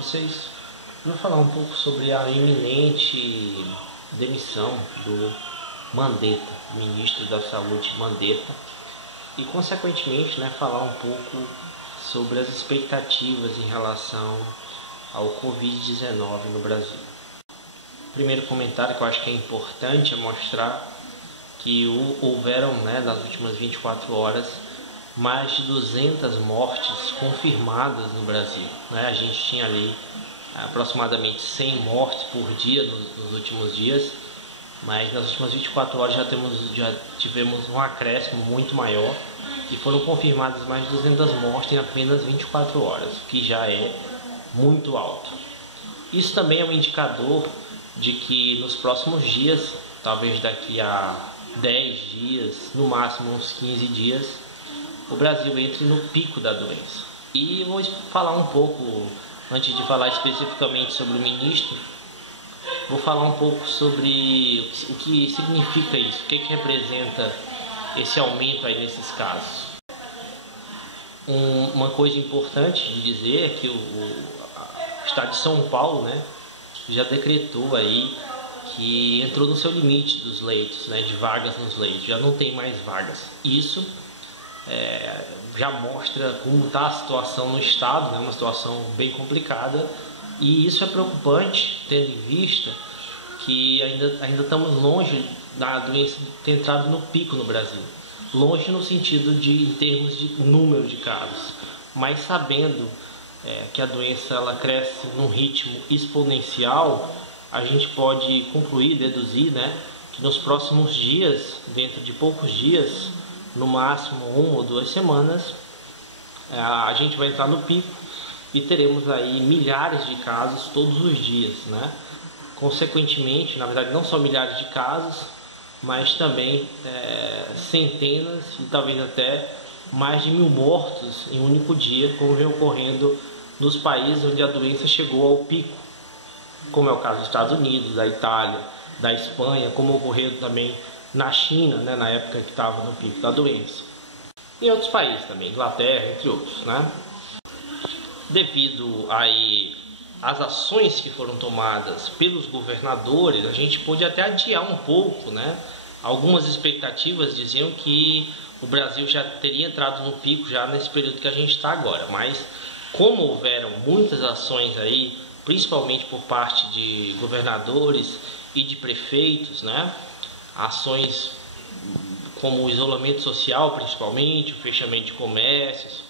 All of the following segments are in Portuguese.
Vocês vão falar um pouco sobre a iminente demissão do Mandetta, ministro da Saúde Mandetta, e consequentemente falar um pouco sobre as expectativas em relação ao Covid-19 no Brasil. O primeiro comentário que eu acho que é importante é mostrar que houveram, nas últimas 24 horas, mais de 200 mortes confirmadas no Brasil. A gente tinha ali aproximadamente 100 mortes por dia nos últimos dias, mas nas últimas 24 horas já tivemos um acréscimo muito maior e foram confirmadas mais de 200 mortes em apenas 24 horas, o que já é muito alto. Isso também é um indicador de que nos próximos dias, talvez daqui a 10 dias, no máximo uns 15 dias, o Brasil entre no pico da doença. E vou falar um pouco, antes de falar especificamente sobre o ministro, vou falar um pouco sobre o que significa isso, o que representa esse aumento aí nesses casos. Uma coisa importante de dizer é que o estado de São Paulo, já decretou aí que entrou no seu limite dos leitos, de vagas nos leitos, já não tem mais vagas. Isso já mostra como está a situação no estado, uma situação bem complicada, e isso é preocupante, tendo em vista que ainda estamos longe da doença ter entrado no pico no Brasil. Longe no sentido em termos de número de casos, mas sabendo que a doença ela cresce num ritmo exponencial, a gente pode concluir, deduzir, que nos próximos dias, dentro de poucos dias, no máximo 1 ou 2 semanas, a gente vai entrar no pico e teremos aí milhares de casos todos os dias, Consequentemente, na verdade, não só milhares de casos, mas também centenas e talvez até mais de 1000 mortos em um único dia, como vem ocorrendo nos países onde a doença chegou ao pico, como é o caso dos Estados Unidos, da Itália, da Espanha, como ocorreu também na China, na época que estava no pico da doença. Em outros países também, Inglaterra, entre outros. Devido aí às ações que foram tomadas pelos governadores, a gente pôde até adiar um pouco, Algumas expectativas diziam que o Brasil já teria entrado no pico já nesse período que a gente está agora, mas como houveram muitas ações aí, principalmente por parte de governadores e de prefeitos, ações como o isolamento social, principalmente, o fechamento de comércios,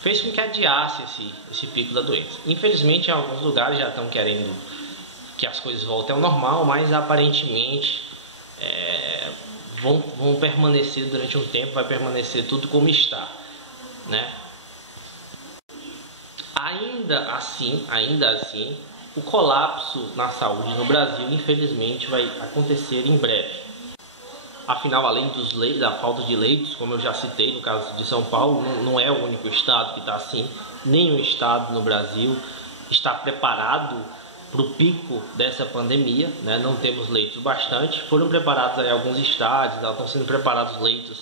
fez com que adiasse esse pico da doença. Infelizmente, em alguns lugares já estão querendo que as coisas voltem ao normal, mas aparentemente vão permanecer durante um tempo, vai permanecer tudo como está, Ainda assim, o colapso na saúde no Brasil, infelizmente, vai acontecer em breve. Afinal, além da falta de leitos, como eu já citei no caso de São Paulo, não é o único estado que está assim. Nenhum estado no Brasil está preparado para o pico dessa pandemia, Não temos leitos bastante. Foram preparados aí alguns estados, estão sendo preparados leitos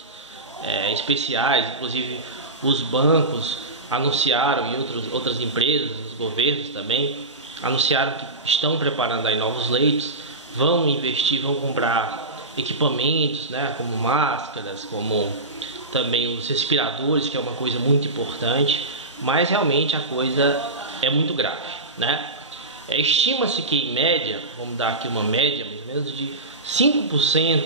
especiais, inclusive os bancos anunciaram, e outras empresas, os governos também, anunciaram que estão preparando aí novos leitos, vão investir, vão comprar equipamentos, como máscaras, como também os respiradores, que é uma coisa muito importante, mas realmente a coisa é muito grave, Estima-se que em média, vamos dar aqui uma média mais ou menos de 5%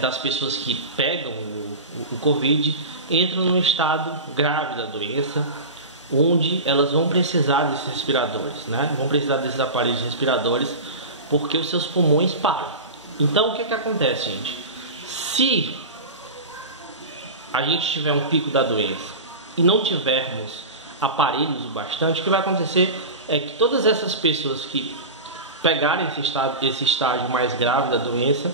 das pessoas que pegam o Covid entram num estado grave da doença, onde elas vão precisar desses respiradores, Vão precisar desses aparelhos respiradores, porque os seus pulmões param. Então, o que acontece, gente? Se a gente tiver um pico da doença e não tivermos aparelhos o bastante, o que vai acontecer é que todas essas pessoas que pegarem esse estágio mais grave da doença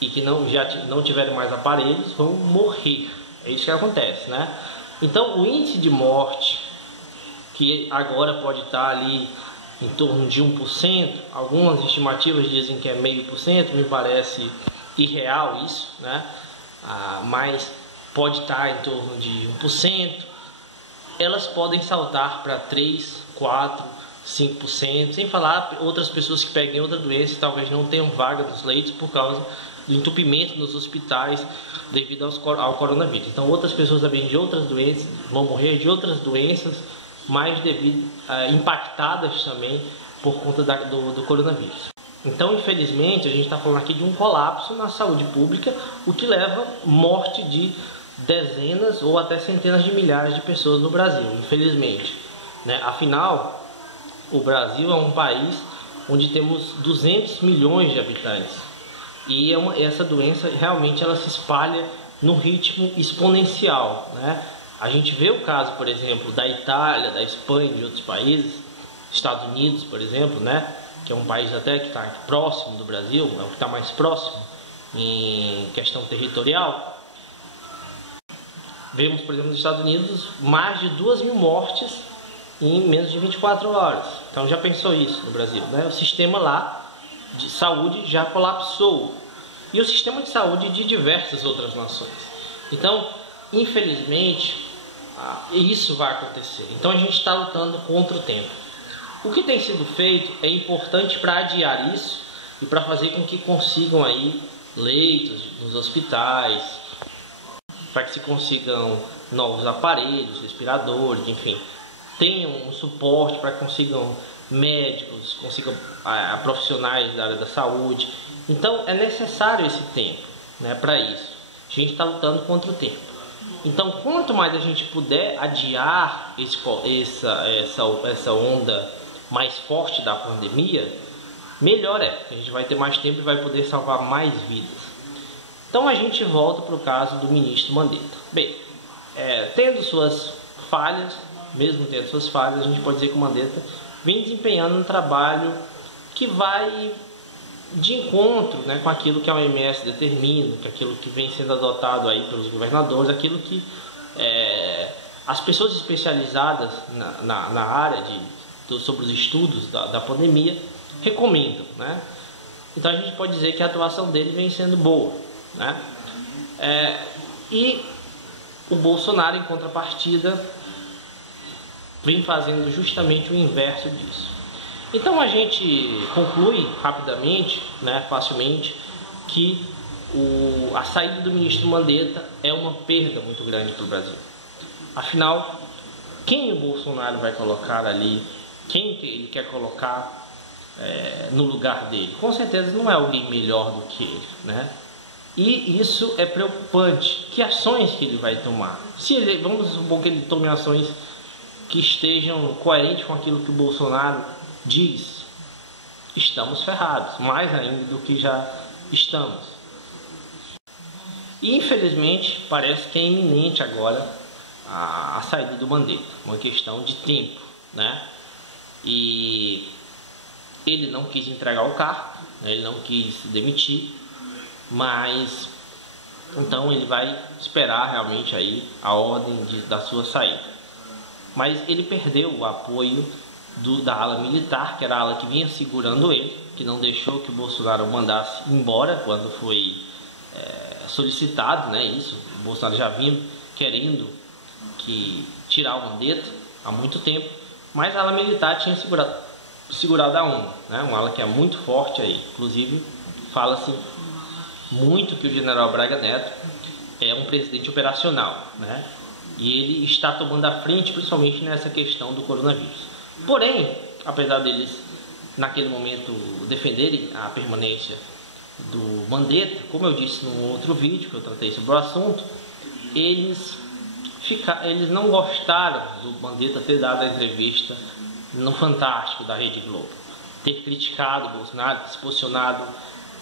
e que não tiverem mais aparelhos vão morrer. É isso que acontece, Então, o índice de morte, que agora pode estar ali em torno de 1%, algumas estimativas dizem que é 0,5%, me parece irreal isso, mas pode estar em torno de 1%. elas podem saltar para 3, 4, 5%, sem falar outras pessoas que peguem outra doença e talvez não tenham vaga nos leitos por causa do entupimento nos hospitais devido ao coronavírus. Então outras pessoas também de outras doenças vão morrer de outras doenças, mas impactadas também por conta do coronavírus. Então, infelizmente, a gente está falando aqui de um colapso na saúde pública, o que leva à morte de dezenas ou até centenas de milhares de pessoas no Brasil, infelizmente, né? Afinal, o Brasil é um país onde temos 200 milhões de habitantes e essa doença realmente ela se espalha num ritmo exponencial, né? A gente vê o caso, por exemplo, da Itália, da Espanha e de outros países, Estados Unidos, por exemplo, né? Que é um país até que está próximo do Brasil, é o que está mais próximo em questão territorial. Vemos, por exemplo, nos Estados Unidos, mais de 2.000 mortes em menos de 24 horas. Então já pensou isso no Brasil, né? O sistema lá de saúde já colapsou. E o sistema de saúde de diversas outras nações. Então, infelizmente, isso vai acontecer. Então a gente está lutando contra o tempo. O que tem sido feito é importante para adiar isso e para fazer com que consigam aí leitos nos hospitais, para que se consigam novos aparelhos, respiradores, enfim, tenham um suporte para que consigam médicos, consigam profissionais da área da saúde. Então é necessário esse tempo, né, para isso. A gente está lutando contra o tempo. Então quanto mais a gente puder adiar essa onda mais forte da pandemia, melhor é. A gente vai ter mais tempo e vai poder salvar mais vidas. Então a gente volta para o caso do ministro Mandetta. Bem, tendo suas falhas, mesmo tendo suas falhas, a gente pode dizer que o Mandetta vem desempenhando um trabalho que vai de encontro, né, com aquilo que a OMS determina, que aquilo que vem sendo adotado aí pelos governadores, aquilo que as pessoas especializadas na área sobre os estudos da pandemia recomendam, né? Então a gente pode dizer que a atuação dele vem sendo boa, né? E o Bolsonaro, em contrapartida, vem fazendo justamente o inverso disso. Então a gente conclui rapidamente, né, facilmente, que a saída do ministro Mandetta é uma perda muito grande para o Brasil. Afinal, quem o Bolsonaro vai colocar ali, quem ele quer colocar no lugar dele? Com certeza não é alguém melhor do que ele, né? E isso é preocupante. Que ações que ele vai tomar? Vamos supor que ele tome ações que estejam coerentes com aquilo que o Bolsonaro diz. Estamos ferrados, mais ainda do que já estamos. E infelizmente parece que é iminente agora a saída do Mandetta, uma questão de tempo, né? E ele não quis entregar o cargo, né? Ele não quis demitir, mas então ele vai esperar realmente aí a ordem da sua saída. Mas ele perdeu o apoio da ala militar, que era a ala que vinha segurando ele, que não deixou que o Bolsonaro mandasse embora quando foi solicitado, né? Isso, o Bolsonaro já vinha querendo tirar o Mandetta há muito tempo, mas a ala militar tinha segurado a onda, né? Uma ala que é muito forte aí. Inclusive fala-se muito que o general Braga Neto é um presidente operacional, né? E ele está tomando a frente principalmente nessa questão do coronavírus. Porém, apesar deles naquele momento defenderem a permanência do Mandetta, como eu disse no outro vídeo que eu tratei sobre o assunto, eles não gostaram do Mandetta ter dado a entrevista no Fantástico da Rede Globo, ter criticado o Bolsonaro, ter se posicionado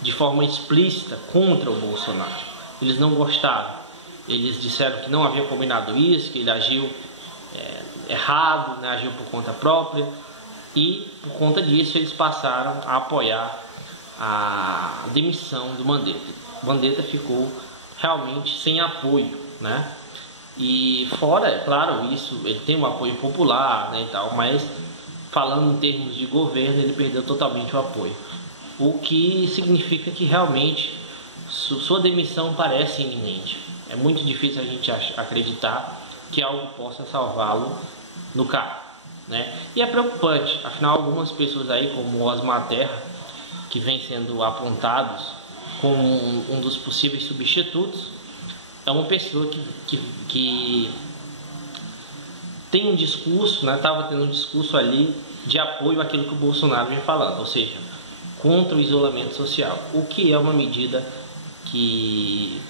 de forma explícita contra o Bolsonaro. Eles não gostaram. Eles disseram que não havia combinado isso, que ele agiu errado, né, agiu por conta própria, e por conta disso eles passaram a apoiar a demissão do Mandetta. O Mandetta ficou realmente sem apoio, né? E fora, é claro, isso, ele tem um apoio popular, né, e tal, mas falando em termos de governo, ele perdeu totalmente o apoio. O que significa que realmente sua demissão parece iminente. É muito difícil a gente acreditar que algo possa salvá-lo no carro, né? E é preocupante, afinal algumas pessoas aí, como o Osmar Terra, que vem sendo apontados como um dos possíveis substitutos, é uma pessoa que tem um discurso, né? Estava tendo um discurso ali de apoio àquilo que o Bolsonaro vem falando, ou seja, contra o isolamento social, o que é uma medida que...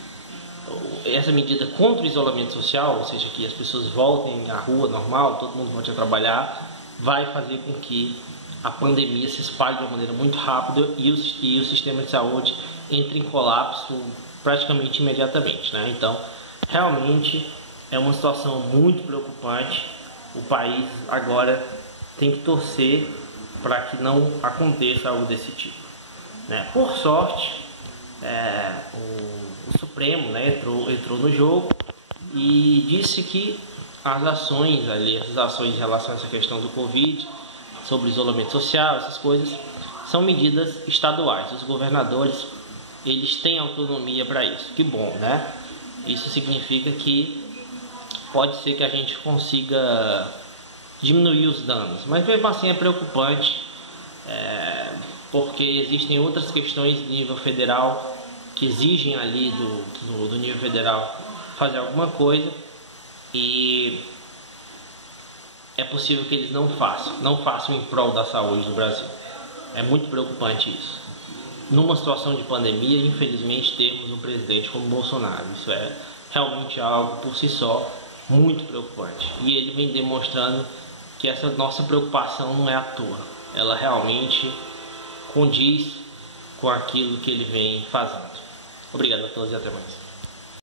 Essa medida contra o isolamento social, ou seja, que as pessoas voltem à rua normal, todo mundo volte a trabalhar, vai fazer com que a pandemia se espalhe de uma maneira muito rápida e o sistema de saúde entre em colapso praticamente imediatamente, né? Então, realmente é uma situação muito preocupante. O país agora tem que torcer para que não aconteça algo desse tipo, né? Por sorte, o Supremo, né, entrou no jogo e disse que as ações ali, essas ações em relação a essa questão do Covid, sobre isolamento social, essas coisas, são medidas estaduais. Os governadores, eles têm autonomia para isso. Que bom, né? Isso significa que pode ser que a gente consiga diminuir os danos, mas mesmo assim é preocupante, porque existem outras questões de nível federal que exigem ali do nível federal fazer alguma coisa, e é possível que eles não façam em prol da saúde do Brasil. É muito preocupante isso. Numa situação de pandemia, infelizmente, temos um presidente como Bolsonaro. Isso é realmente algo por si só muito preocupante. E ele vem demonstrando que essa nossa preocupação não é à toa. Ela realmente condiz com aquilo que ele vem fazendo. Obrigado a todos e até mais.